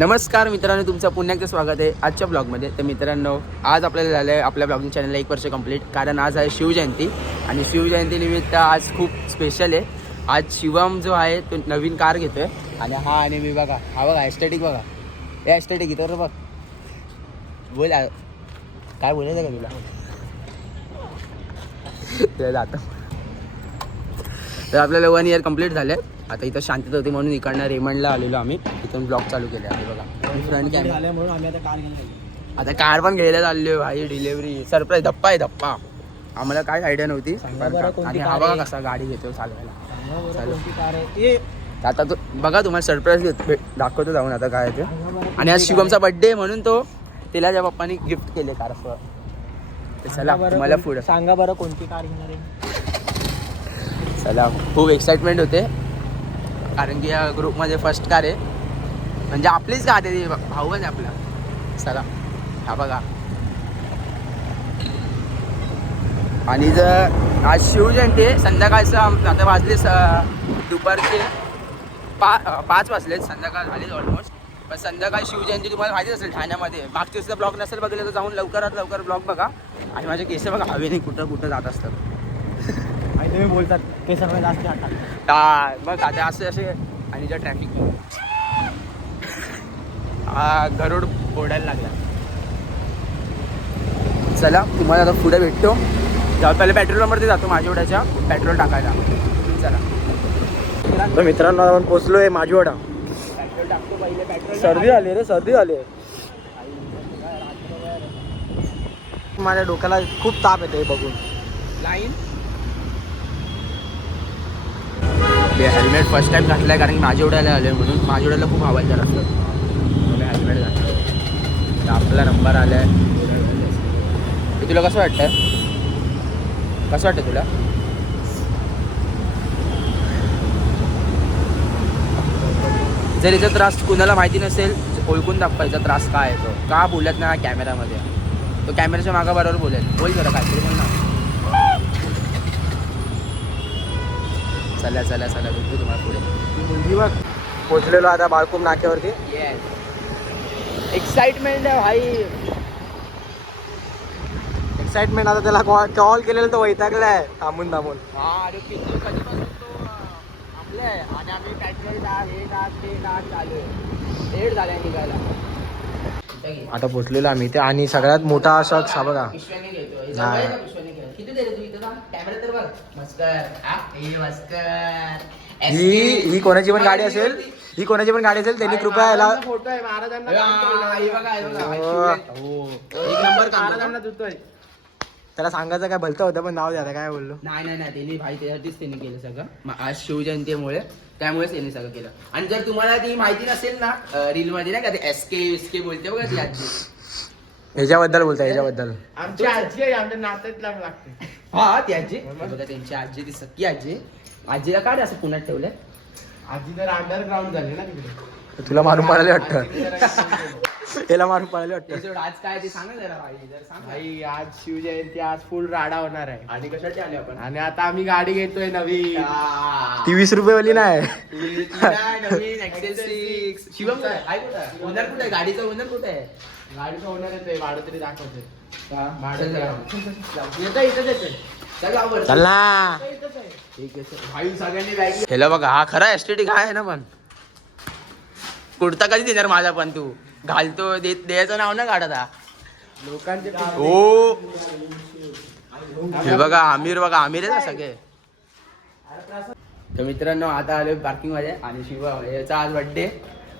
नमस्कार मित्रांनो, तुमचं पुन्हा एकदा स्वागत आहे आजच्या ब्लॉगमध्ये. तर मित्रांनो, आज आपल्याला झालं आहे आपल्या ब्लॉगिंग चॅनलला 1 वर्ष कंप्लीट. कारण आज आहे शिवजयंती आणि शिवजयंतीनिमित्त आज खूप स्पेशल आहे. आज शिवम जो आहे तो नवीन कार घेतो आहे आणि आणि मी बघा, हा बघा एस्थेटिक बघा, हे एस्थेटिक इथं बघ. बोल काय बोलायचं का तुला आता. तर आपल्याला 1 इयर कंप्लीट झालं आहे. आता इथं शांतता होती म्हणून इकडनं रेमंडला आलेलो आम्ही. इथून ब्लॉग चालू केले आहे बघा. फ्रंट कॅमेरा म्हणून आम्ही आता कार घेऊन आता कार पण घ्यायला चाललो भाई. डिलेव्हरी सरप्राईज, धप्पा आहे धप्पा. आम्हाला काय आयडिया नव्हती. आणि हा बघा कसा गाडी घेतो चालवायला. आता तो बघा, तुम्हाला सरप्राईज दाखवतो जाऊन आता काय ते. आणि आज शिवमचा बर्थडे म्हणून तो तिला त्या पप्पानी गिफ्ट केले कार. चला तुम्हाला पुढे सांगा बरं कोणती कार घेणार आहे. चला, खूप एक्साइटमेंट होते कारण की या ग्रुपमध्ये फर्स्ट कार आहे. म्हणजे आपलीच कार आहे, भाऊ आहे आपला. चला हा बघा. आणि जर आज शिवजयंती आहे, संध्याकाळचं आता वाजले दुपारचे 5 वाजलेत. संध्याकाळ झालीच ऑलमोस्ट. पण संध्याकाळी शिवजयंती तुम्हाला माहितीच असेल ठाण्यामध्ये. मागच्या वेळेसचा ब्लॉग नसेल बघितलं तर जाऊन लवकरात लवकर ब्लॉग बघा. आणि माझे केस बघा हवेने कुठं कुठं जात असतात. आणि तुम्ही बोलतात ते सगळं जास्त बघ आता असे. आणि ज्या ट्रॅफिक गरुड ओढायला लागला. चला तुम्हाला आता पुढे भेटतो. पहिले पेट्रोल पंपवरती जातो माझीवड्याच्या पेट्रोल टाकायला. चला तर मित्रांनो, आपण पोचलोय माझीवडा. पेट्रोल टाकतो पहिले. पेट्रोल सर्दी आली रे, सर्दी आली. माझ्या डोक्याला खूप ताप येते बघून. लाईन हेल्मेट फर्स्ट टाइम घातलाय कारण की माझीवड्याला आलोय म्हणून. माझीवड्याला खूप आवाज जरा असतं. हेल्मेट घातलं आपला नंबर आलाय. तुला कसं वाटतं, कसं वाटतं तुला? जर याचा त्रास कुणाला माहिती नसेल, ओळखून दाखवायचा त्रास काय आहे तो. का बोलत नाही कॅमेरामध्ये, तो कॅमेऱ्याच्या मागं बरोबर बोलेल. बोल जरा काहीतरी बोल ना. चला चला चला भेटू तुम्हाला पुढे. बघ पोचलेलो आता बाळकुम नाक्यावरती. एक्साइटमेंट आहे भाई. एक्साइटमेंट. आता त्याला कॉल केलेलं तो वैतागलाय थांबून थांबून. अरे किती कधीपासून तो आपले आहे. आणि आम्ही पेट्रोल हे चालू आहे. लेट झालाय निघायला. आता पोचलेलो आम्ही इथे. आणि सगळ्यात मोठा शख्स हा बघा. किती दे रे तू इथं कॅमेरा तर बघ. मस्कर ही कोणाची पण गाडी असेल, ही कोणाची पण गाडी असेल त्यांनी कृपया याला फोटो आहे महाराजांना. एक नंबर महाराजांना देतोय. त्याला सांगायचं काय भलतं होतं पण नाव द्या काय बोललो. नाही त्यांनी भाई त्यासाठीच त्यांनी केलं सगळं. आज शिवजयंतीमुळे त्यामुळेच त्यांनी सगळं केलं. आणि जर तुम्हाला ती माहिती नसेल ना, रील मध्ये नाही का ते एसके बोलते बघा ती आजी. ह्याच्याबद्दल बोलता, ह्याच्याबद्दल. आमची आजी आहे, आमच्या नात्यात लागते. हा ती आजी बघा, त्यांची आजी ती सख्खी आजी. आजीला काय असं पुण्यात ठेवलंय. आजी तर अंडरग्राऊंड झाली ना तिकडे. तुला मारून पडायला वाटतं. त्याला मारून पडायला वाटतं. आज काय ते सांगा जरा भाई. जरा सांग भाई. आज शिवजयंती, आज फुल राडा होणार आहे. आणि कशासाठी आले आपण. आणि आता आम्ही गाडी घेतोय नवी. ती 20 रुपयेवाली नाही. नवीन एक्सेल 6. शिवम काय कुठं ओनर कुठे आहे गाडीचा. ओनर कुठे आहे. गाडीचा होणार येतोय, भाडं तरी दाखवतोय. चल ना. भाई सगळ्यांनी बॅग. हेला बघा, हा खरा एस्थेटिक आहे ना. पण कुर्ता कधी देणार माझा. पण तू घालतो द्यायचं नाव ना काढत. लोकांचे हो हे बघा आमिर आहे ना सगळे. तर मित्रांनो, आता आलोय पार्किंग मध्ये. आणि शिव याचा आज बर्थडे.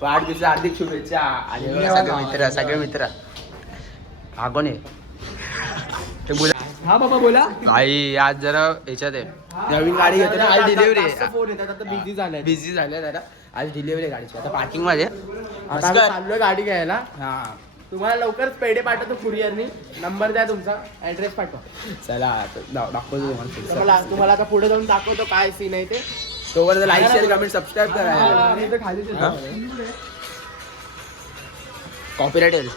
वाढदिवसाच्या हार्दिक शुभेच्छा. आणि सगळे मित्र हा कोण आहे ते बोला. हा बाबा बोला. आई आज जरा याच्यात आहे, नवीन गाडी घेतो ना. आज डिलिव्हरी फोन येतात, आता बिझी झालाय. बिझी झाले जरा. आज डिलिव्हरी गाडीची. आता पार्किंग मध्ये आता आम्ही चाललोय गाडी घ्यायला. हा. तुम्हाला लवकरच पेढे पाठवतो कुरिअरनी. नंबर द्या तुमचा, ऍड्रेस पाठवा. चला दाखवतो तुम्हाला. तुम्हाला आता पुढे जाऊन दाखवतो काय सीन आहे ते. तोपर्यंत लाईक शेअर कमेंट सबस्क्राईब करा. कॉपीराइट येईल.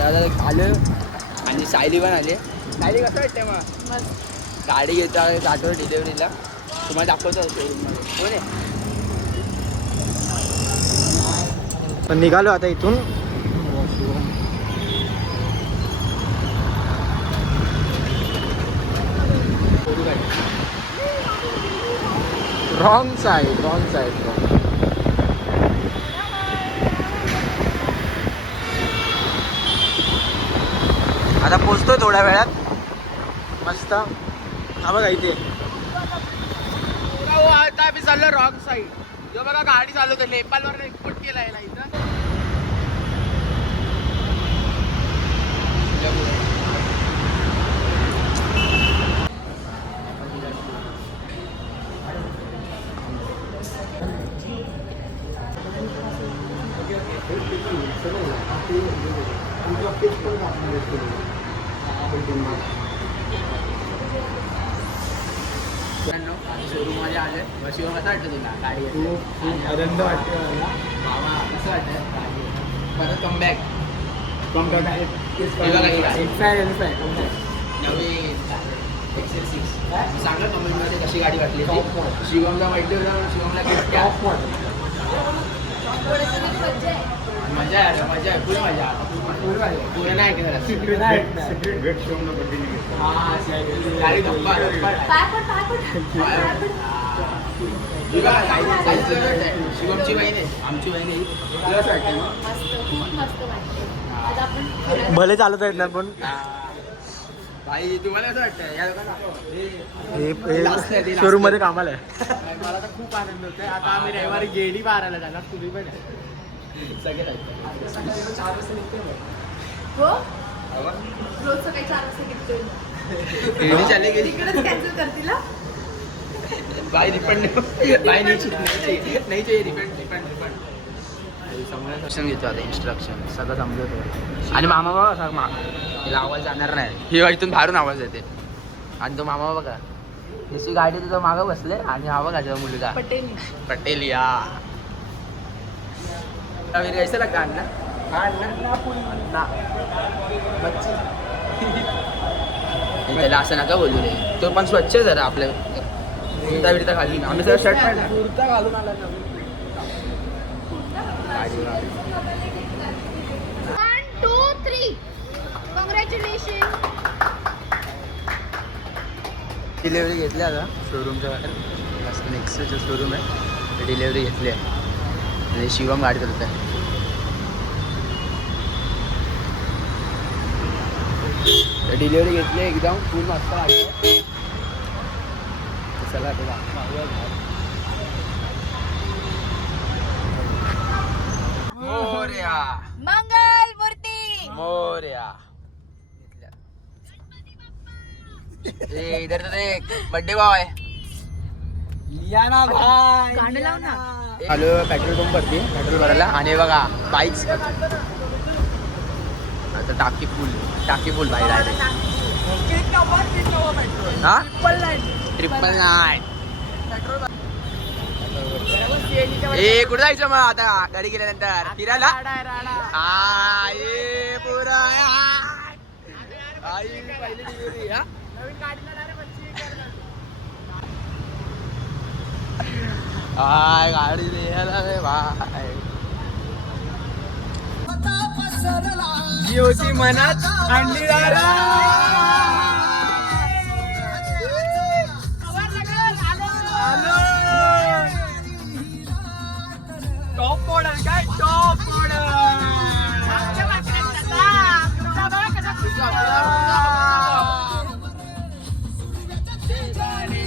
आलं आणि सायली पण आली. सायली कसं वाटतंय मग. गाडी घेतो जातो डिलिव्हरीला. तुम्हाला दाखवतो शोरूममध्ये. कोण आहे पण निघालो आता इथून. Wrong side. आता पोचतोय थोड्या वेळात मस्त. हा बघा इथे आता आम्ही चाललो रॉंग साईड. जो बघा गाडी चालवतो नेपाळवर इम्पोर्ट केलाय ना इथं. शोरूम मध्ये आले. शिवम कसं वाटतं तुला गाडी? आनंद वाटतो मामा कसं वाटतं गाडी? परत कमबॅक नवीन XL6. सांगा कमेंटमध्ये कशी गाडी वाटली ती. शिवमला वाटली होता. शिवमला मजा आहे. मजा आहे. फुल मजा. पुढे नाही केलं गाडी धप्पा शिवमची बहीण आहे. आमची बहीण आहे. तुला असं वाटतं ना? भले चालत आहेत ना पण भाई तुम्हाला असं वाटतं या हे शोरूम मध्ये कामाला आहे. मला तर खूप आनंद होतोय. आता आम्ही रविवारी गेडी मारायला जाणार. तुम्ही पण आहे. सगळे हो रोज सकाळी 4 वाजता निघतोय. चालले गेली तिकडेच कॅन्सल करतील ना. बाय रिफंड बाय नाही चाहिए रिफंड समजून घेतो आता. इन्स्ट्रक्शन सगळं समजतो. आणि मामा बघा सांग तिला आवाज जाणार नाही. ही इथून बाहेरून आवाज येते. आणि तो मामा बघा जशी गाडी तिथं मागं बसले. आणि हा बघा जेव्हा मुलगा पटेल या कैसा लगता अन्ना? त्याला असं नका बोलू रे. तो पण स्वच्छ जरा आपल्या कुर्ता बिर्ता खाली. आम्ही सगळं शर्ट कुर्ता घालून आला ना. 1 2 3 कॉंग्रॅच्युलेशन. डिलेवरी घेतली आता शोरूमच्या बाहेर. मस्त नेक्स्टचं शोरूम आहे. डिलेवरी घेतली आहे. आणि शिवम गाडी चालत आहे. डिलेवरी घेतली एकदम फुल मस्त गाडी आहे. चला आता मोरया मंगल मूर्ती. मोरया. इधर तो देख बर्थडे बॉय. गाणं लाव ना. हॅलो पेट्रोल पंप वरती पेट्रोल भरायला. आणि बघा बाईक्स आता टाकी फुल बाई डायरेक्ट. हा 999. ए कुठं जायचं मग आता गाडी गेल्यानंतर फिरायला? ये पुरा पहिली डिलिव्हरी. हा गाडी लिहायला रे भाई. जी होती मनात आणली टॉप मॉडेल. काय टॉप मॉडेल.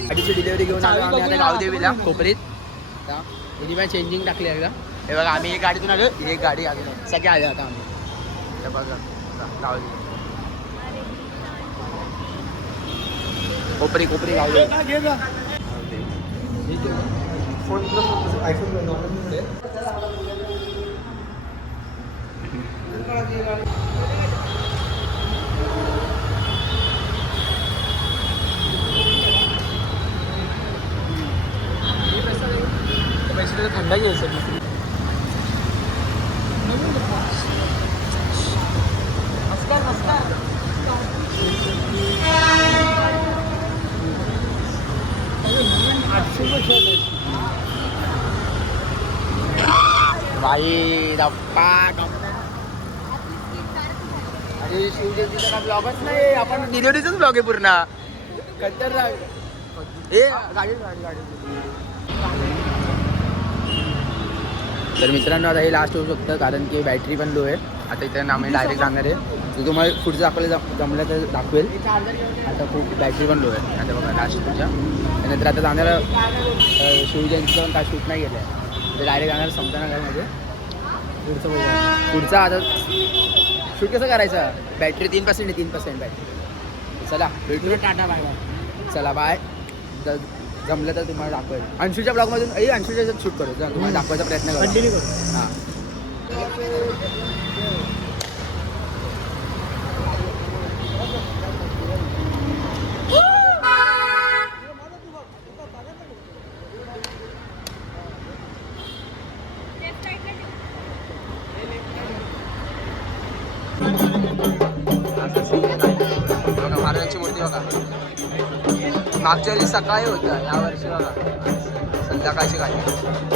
गाडीची डिलिव्हरी घेऊन आलो आम्ही आता गावदेवीला कोपरीत. इथे पण चेंजिंग टाकली एकदा. हे बघा आम्ही एक गाडीतून आलो. एक गाडी आलो सगळे आले आता आम्ही. हे बघा गावदेवी कोपरी गावदेवी. थंडा घ्यायचं. भाई धप्पा अरे शिवजयंतीचा का ब्लॉगच नाही आपण डिलिव्हरीचाच ब्लॉग आहे पूर्ण खतरनाक ए गाडी तर मित्रांनो आता हे लास्ट होऊ शकतं कारण की बॅटरी पण लो आहे आता इथे आम्ही डायरेक्ट जाणार आहे तर तुम्हाला पुढचं दाखवायला जमलं तर दाखवेल आता खूप बॅटरी पण लो आहे आता बघा लास्ट पुढच्या त्यानंतर आता जाणार शिवजयंतीचं पण काय शूट नाही गेलं आहे तर डायरेक्ट जाणार समतानगरमध्ये पुढचं बघू पुढचा आता शूट कसं करायचं बॅटरी 3% आहे 3% बॅटरी चला भेटू टाटा बाय बाय चला बाय जमलं तर तुम्हाला दाखवेल अंशूच्या ब्लॉगमधून अंशूच्या शूट करू तुम्हाला दाखवायचा प्रयत्न करू हां बघा महाराजांची मूर्ती बघा मागच्या वेळी सकाळी होता यावर्षी बघा संध्याकाळची गाडी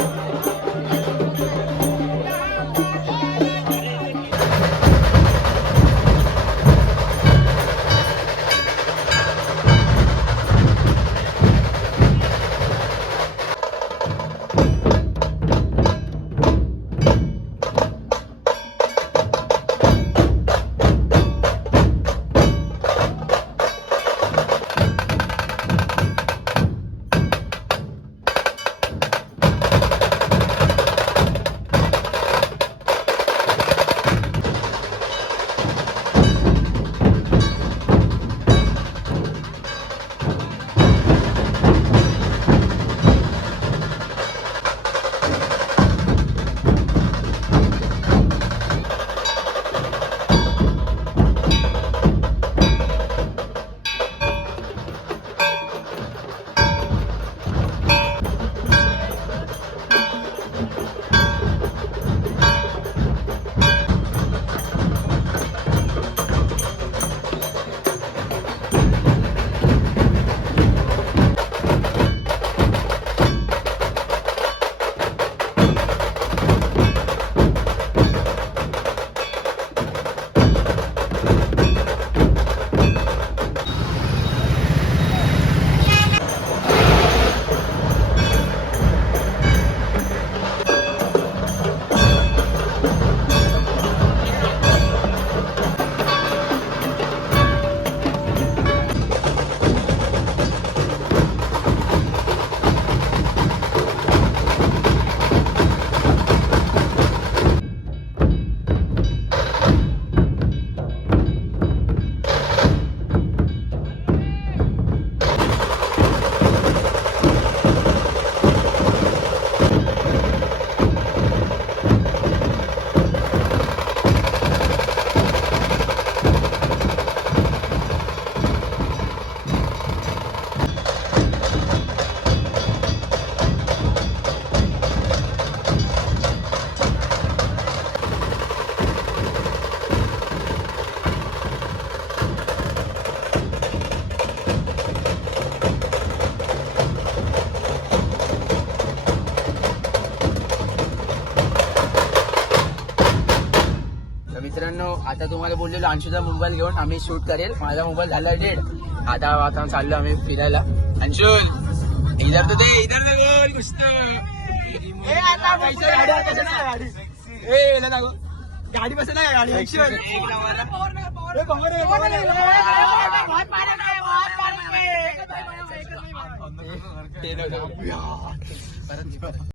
मित्रांनो आता तुम्हाला बोललेलो अंशूचा मोबाईल घेऊन आम्ही शूट करेल माझा मोबाईल झाला डेड आता चाललो आम्ही फिरायला अंशुल इधर तो दे बोल कुछ गाडी बस नाही गाडी अंशुल